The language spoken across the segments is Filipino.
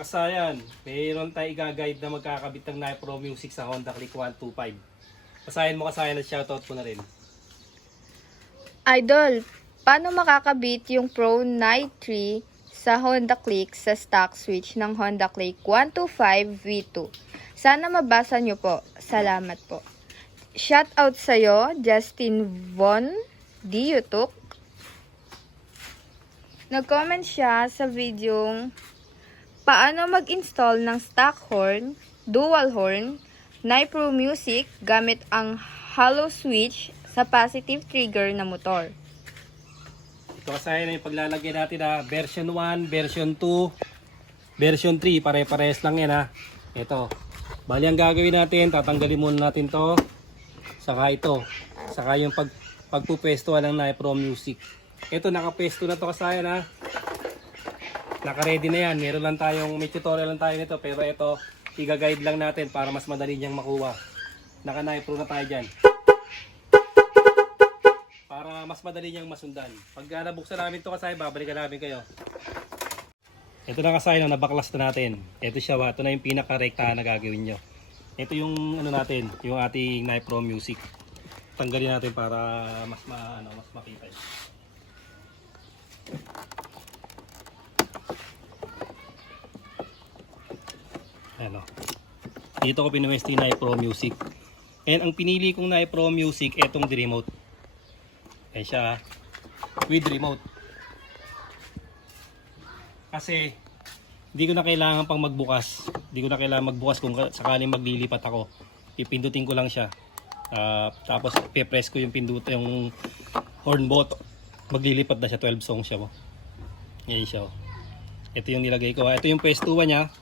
Mga kasayan, mayroon tayo i-guide na magkakabit ng Night Pro Music sa Honda Click 125. Kasayan mo kasayan at shoutout ko na rin. Idol, paano makakabit yung Pro Night 3 sa Honda Click sa stock switch ng Honda Click 125 V2? Sana mabasa nyo po. Salamat po. Shoutout sa'yo, Justin Von Diutuk. Nag-comment siya sa videong paano mag-install ng stock horn, dual horn, Night Pro Music gamit ang hollow switch sa positive trigger na motor. Ito kasayan na yung paglalagay natin na version 1, version 2, version 3. Pare-pares lang yan ha. Ito. Bali ang gagawin natin, tatanggalin muna natin to. Saka ito. Saka yung pagpupestuhan ng Night Pro Music. Ito, nakapesto na to kasayan ha. Naka-ready na yan. Meron lang tayong, may tutorial lang tayo nito. Pero ito, i-guide lang natin para mas madali niyang makuha. Naka-Night Pro na tayo dyan. Para mas madali niyang masundan. Pag nabuksan namin to kasayan, babalikan namin kayo. Ito na kasayan, nabaklas na natin. Ito siya, ito na yung pinaka-rekta na gagawin nyo. Ito yung ano natin, yung ating Night Pro Music. Tanggalin natin para mas makita. Ano. Dito ko pinwesti yung Night Pro Music. And ang pinili kong Night Pro Music, etong the remote. Ayan siya, with remote. Kasi hindi ko na kailangan pang magbukas. Hindi ko na kailangan magbukas kung sakaling maglilipat ako. Ipindutin ko lang siya. Tapos pe-press ko yung pindutin, yung horn button. Maglilipat na siya, 12 songs siya mo. Ayan siya. Ito yung nilagay ko. Ito yung pwestuhan niya.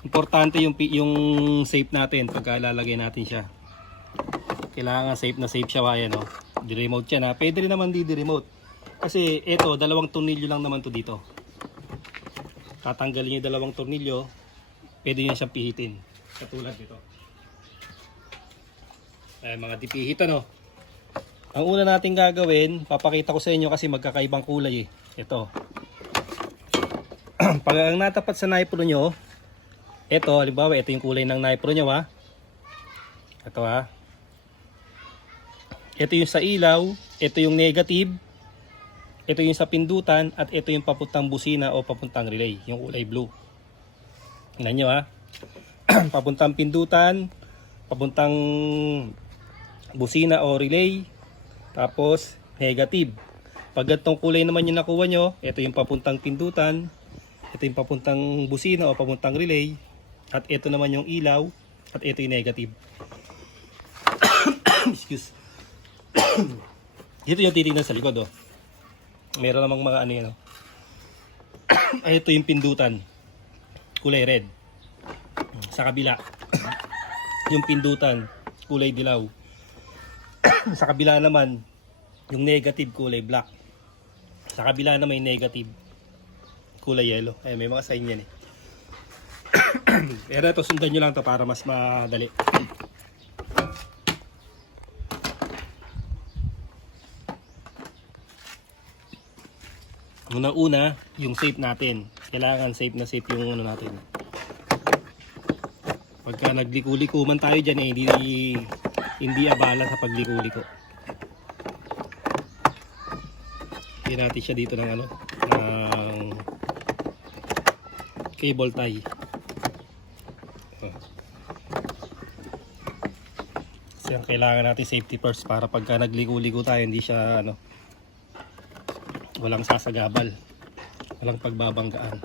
Importante yung safe natin pagka lalagay natin siya. Kailangan safe na safe siya. Ayan o. Di-remote siya na. Pwede rin naman di-remote. Kasi ito, dalawang tornilyo lang naman to dito. Tatanggalin yung dalawang tornilyo. Pwede nyo siyang pihitin. Katulad dito. Ayan mga dipihitan o. Ang una natin gagawin, papakita ko sa inyo kasi magkakaibang kulay eh. Ito. Pag ang natapat sa Night Pro nyo, ito, halimbawa, ito yung kulay ng Night Pro nyo ha. Ito ha. Ito yung sa ilaw, ito yung negative, ito yung sa pindutan, at ito yung papuntang busina o papuntang relay, yung kulay blue. Tingnan nyo ha. Papuntang pindutan, papuntang busina o relay, tapos negative. Pag ganitong kulay naman yung nakuha nyo, ito yung papuntang pindutan, ito yung papuntang busina o papuntang relay, at ito naman yung ilaw, at ito yung negative. Excuse. Dito yung titignan sa likod oh. Meron namang mga ano yan oh. Ay, ito yung pindutan, kulay red. Sa kabila yung pindutan, kulay dilaw. Sa kabila naman yung negative, kulay black. Sa kabila naman yung negative, kulay yellow. Ay, may mga sign yan eh. Pero ito, sundan nyo lang to para mas madali. Una-una, yung safe natin. Kailangan safe na safe yung ano natin. Pagka nagliko-liko man tayo dyan eh, hindi abala sa pagliko-liko. Hindi natin siya dito ng ano, ng cable tie. Kasi ang kailangan natin safety first para pagka nagliko-liko tayo, hindi siya ano, walang sasagabal, walang pagbabanggaan.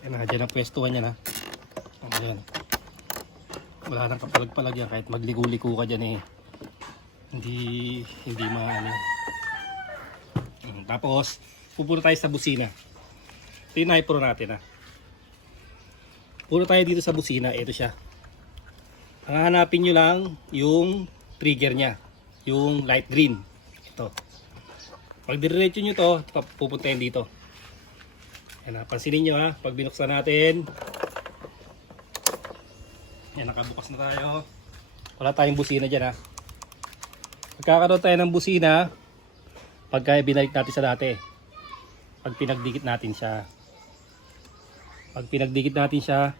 Ayan na, dyan ang pwestuhan niya na. Ayan. Wala nang kapalag-palag yan kahit magligo-liko ka dyan eh. Hindi maano. Tapos, pupunta tayo sa busina. Ito yung Night Pro natin ha. Puro tayo dito sa busina, ito siya. Ang hanapin nyo lang yung trigger nya, yung light green. Ito. Pag diretso nyo to, pupunta yan dito. Ayan, pansinin nyo ha, pag binuksan natin, yan, nakabukas na tayo. Wala tayong busina dyan ha. Magkakaroon tayo ng busina pagka binalik natin sa dati. Pag pinagdikit natin siya. Pag pinagdikit natin siya,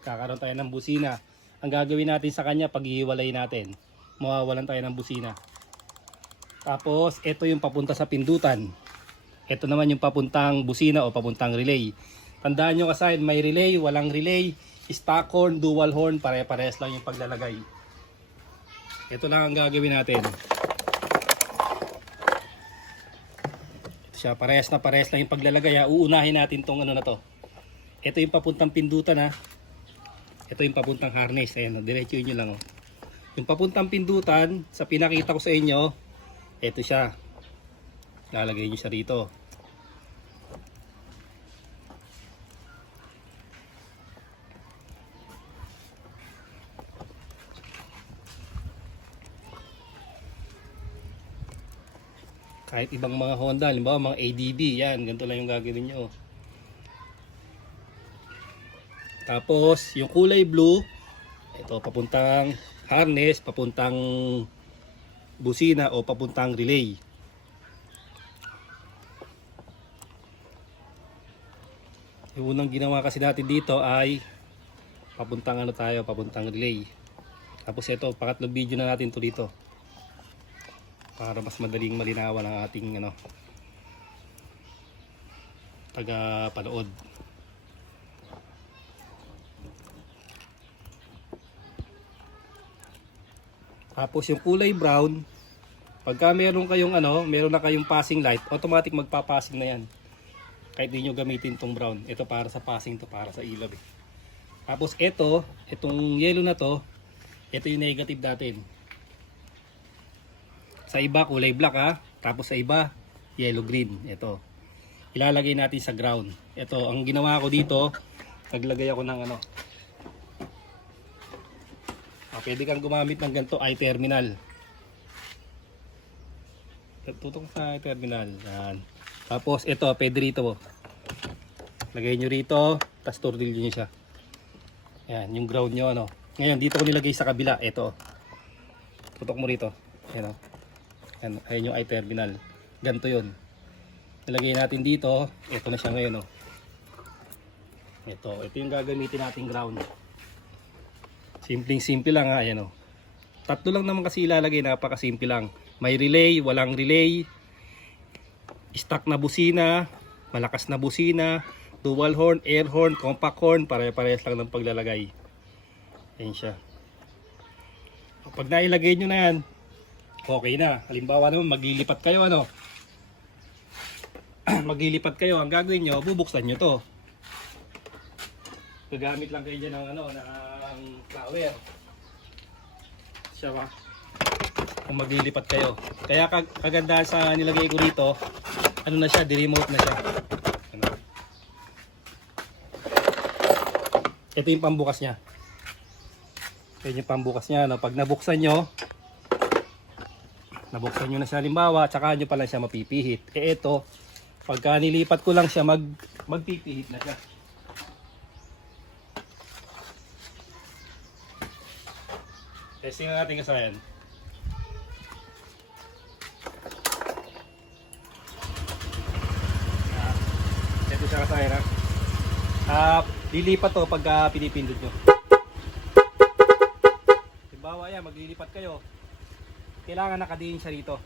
kakaroon tayo ng busina. Ang gagawin natin sa kanya, pag ihiwalay natin, mawawalan tayo ng busina. Tapos, ito yung papunta sa pindutan. Ito naman yung papuntang busina o papuntang relay. Tandaan nyo kasi, may relay, walang relay, stock horn, dual horn, pare-parehas lang yung paglalagay. Ito lang ang gagawin natin. Ito siya, parehas lang yung paglalagay ha. Uunahin natin tong ano na to. Ito yung papuntang pindutan ha. Ito yung papuntang harness. Ayan, diretso nyo lang. Oh. Yung papuntang pindutan, sa pinakita ko sa inyo, ito siya. Lalagay nyo siya rito. Kahit ibang mga Honda, halimbawa mga ADB, yan, ganito lang yung gagawin nyo. Tapos, yung kulay blue, ito papuntang harness, papuntang busina o papuntang relay. Yung unang ginawa kasi natin dito ay papuntang ano tayo, papuntang relay. Tapos ito, pangatlong video na natin to dito. Para mas madaling malinawan ang ating ano, taga-panood. Tapos yung kulay brown, pagka meron kayong ano, meron na kayong passing light, automatic magpapassing na yan. Kahit di nyo gamitin tong brown. Ito para sa passing, to para sa ilaw eh. Tapos itong yellow na to, ito yung negative natin. Sa iba kulay black ha, tapos sa iba yellow green. Ito. Ilalagay natin sa ground. Ito, ang ginawa ko dito, naglagay ako ng ano. Pwede kang gumamit ng ganito i-terminal. Tutok sa i-terminal. Yan. Tapos ito, pwede rito. Lagay nyo rito, tapos turdilyo nyo siya. Yan, yung ground nyo ano. Ngayon, dito ko nilagay sa kabila. Ito. Tutok mo rito. Yan o. Yan, ayun yung i-terminal. Ganito yun. Nilagay natin dito. Ito na siya ngayon o. Ito yung gagamitin nating ground. Simpleng-simple lang ha, ayan o. Tatlo lang naman kasi ilalagay, napakasimple lang. May relay, walang relay, stock na busina, malakas na busina, dual horn, air horn, compact horn, pare-parehas lang ng paglalagay. Ayan siya. Pag nailagay nyo na yan, okay na. Halimbawa naman, maglilipat kayo ano. Maglilipat kayo, ang gagawin nyo, bubuksan nyo to. Gagamit lang kayo dyan ng ano, ng flower. Siya ba? Kung maglilipat kayo. Kaya kagandahan sa nilagay ko dito, ano na siya, di-remote na siya. Ano? Ito yung pambukas niya. Ito yung pambukas niya. No? Pag nabuksan nyo na siya halimbawa, tsaka nyo pala siya mapipihit. Ito, pagka nilipat ko lang siya, magpipihit na siya. Testing na natin kasayan. Ito siya kasayan ha. Lilipat to pagka pinipindot nyo. Halimbawa yan, maglilipat kayo. Kailangan nakadiin siya rito.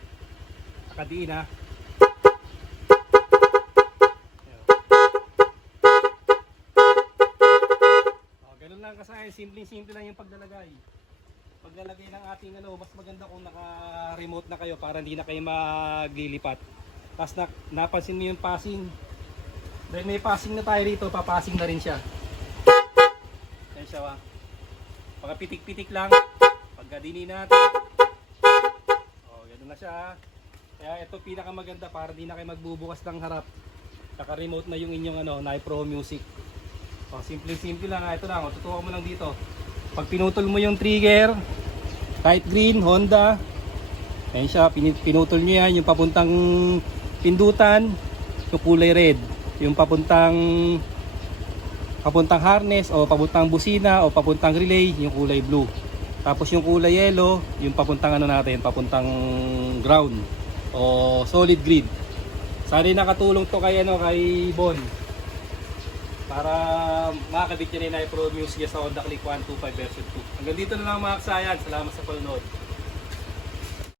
Nakadiin ha. Ganun lang kasayan. Simple lang yung paglalagay. Paglalagay ng ating ano, mas maganda kung naka-remote na kayo para hindi na kayo maglilipat. Tapos napansin mo yung passing. Dahil may passing na tayo rito, papassing na rin siya. Ayan siya ha. Pagkapitik-pitik lang. Pagkadini natin. O, ganoon na siya ha. Kaya ito pinakamaganda para hindi na kayo magbubukas ng harap. Naka-remote na yung inyong ano, Nai Pro Music. O, simple lang ha. Ito lang, tutukan mo lang dito. Pag pinutol mo yung trigger, kahit green, Honda, ayun siya, pinutol nyo yan, yung papuntang pindutan, yung kulay red, yung papuntang harness, o papuntang busina, o papuntang relay, yung kulay blue. Tapos yung kulay yellow, yung papuntang ano natin, papuntang ground o solid grid. Sana nakatulong to kay kay Bon para makakabit niya rin na i-Pro Music sa Honda Click 125 version 2. Hanggang dito na lang mga kasayan. Salamat sa panonood.